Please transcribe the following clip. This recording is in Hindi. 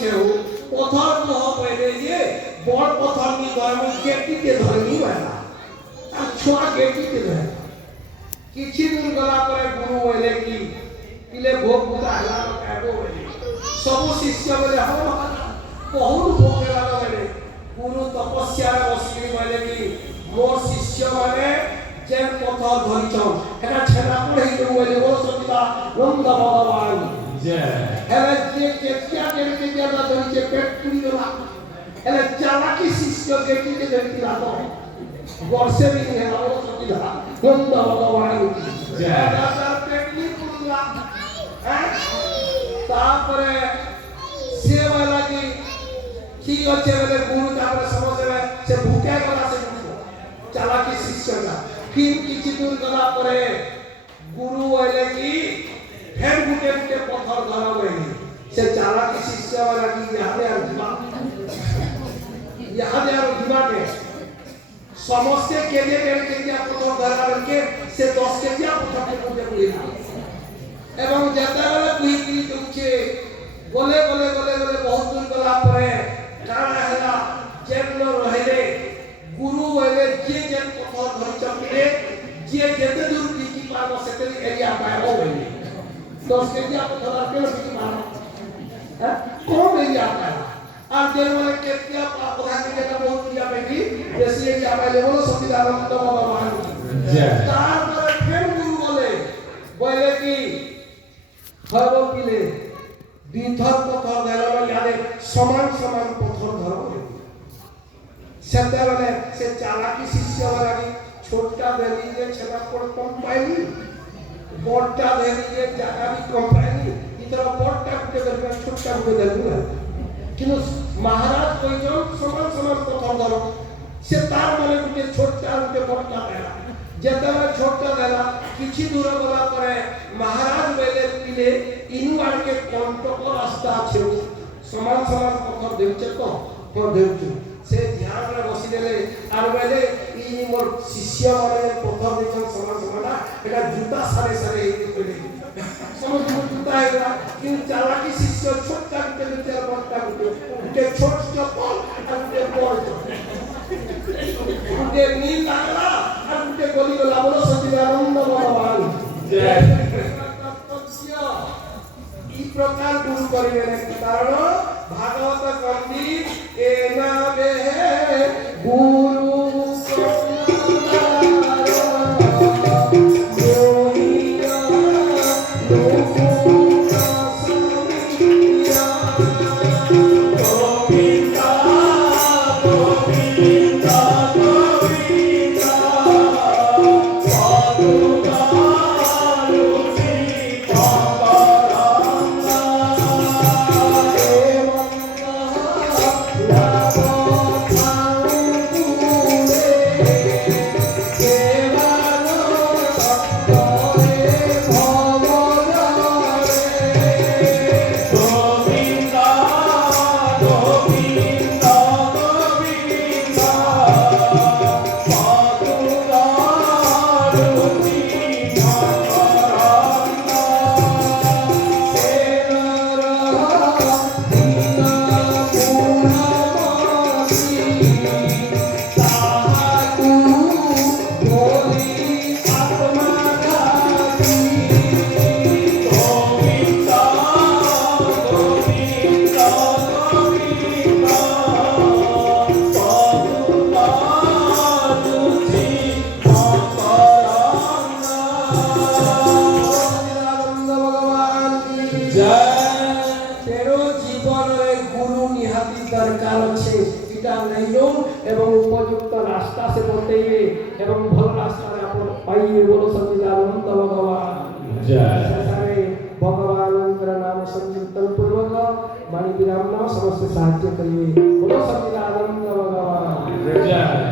কইছে পথর কহ কইলে যে বড় পথর নি ধর্ম গেটিতে ধরনি বেলা আর ছোয়া গেটিতে ধরে কিছু দিন গলা পরে গুরু হইলে কি পিলে ভোগ পুরা হলা কাগো হইলে সব শিষ্য বলে হ বহুত ভোগ হেলা বলে গুরু তপস্যারে বসি বলে কি মোর শিষ্য মানে যে পথ ধরিছ এটা ছেড়া পড়েই তো বলে ও সত্যা নন্দ ভগবান জয় হেলে যে কেতিয়া কেতে যেটা ধরিছে পেট পুরি দেলা হেলে চালাকি শিষ্য গেটিতে ধরিলা তো বর্ষে দিন হেলা ও সত্যা নন্দ ভগবান জয় দাদা পেট পুরি পুরলা হ্যাঁ তারপরে সে বলা কি ঠিক আছে বলে গুরু তারপরে সমস্যা সে ভুকে গলা সে চালাকি শিষ্যটা फिर किसी दूर गला परे गुरु वाले की फिर बुटे बुटे पत्थर धरा हुए से चालाकी शिष्य वाला की यहाँ दे यार दिमाग में समस्त के लिए पत्थर धरा करके से 10 के लिए पत्थर के बुटे बुटे एवं जाता वाला कोई की तुमचे बोले बहुत दूर गला परे काना है जेबलो रहले गुरु वाले जे पत्थर धर चले जे जेते दूर की पार सेते एरिया पाए हो गई 10 के जी पत्थर के की मार है कौन एरिया पाए और जेल वाले के क्या पता के जगह बहुत एरिया में भी जैसे एरिया पाए ले बोलो सतीदानंद भगवान जय तार पर फिर गुरु बोले कि हरो किले दीथर पत्थर धरवा यारे समान पत्थर धरो सेतेबेले से चालाकी शिष्य वाला की छोटा देली जे छला पर कम पाइली बड़टा देली जे जागा भी कम पाइली इधर बड़टा के दरबार छोटा के देली किनु महाराज कोई जो समान पत्थर धरो से तार माने गुटे छोटा गुटे बड़टा देला जेतेबेले छोटा देला किछि दूर गला परे महाराज बेले पिले इनु आर के कंटक रास्ता छै समान पत्थर देउचे तो पर देउचे से ध्यान रे बसी देले आर बेले ई मोर शिष्य माने पत्थर देखन समान एटा जूता सारे कइले समझ जूता हेला कि चालाकी शिष्य छोटा के विचार बड़ता के छोट चप्पल और के बड़ के नील लागला और के गोली गला बोलो सच्चिदानंद भगवान जय ई प्रकार गुरु करिवे कारण भागवत कंदी एना बे गुरु दरकार अच्छे इटा नहीं एवं उपयुक्त रास्ता से बतइए एवं भल रास्ता रे आपण पाइए बोलो सच्चिदानंद भगवान जय सारे भगवान नाम संकीर्तन पूर्वक वाणी विराम समस्त साहित्य करिए बोलो सच्चिदानंद भगवान जय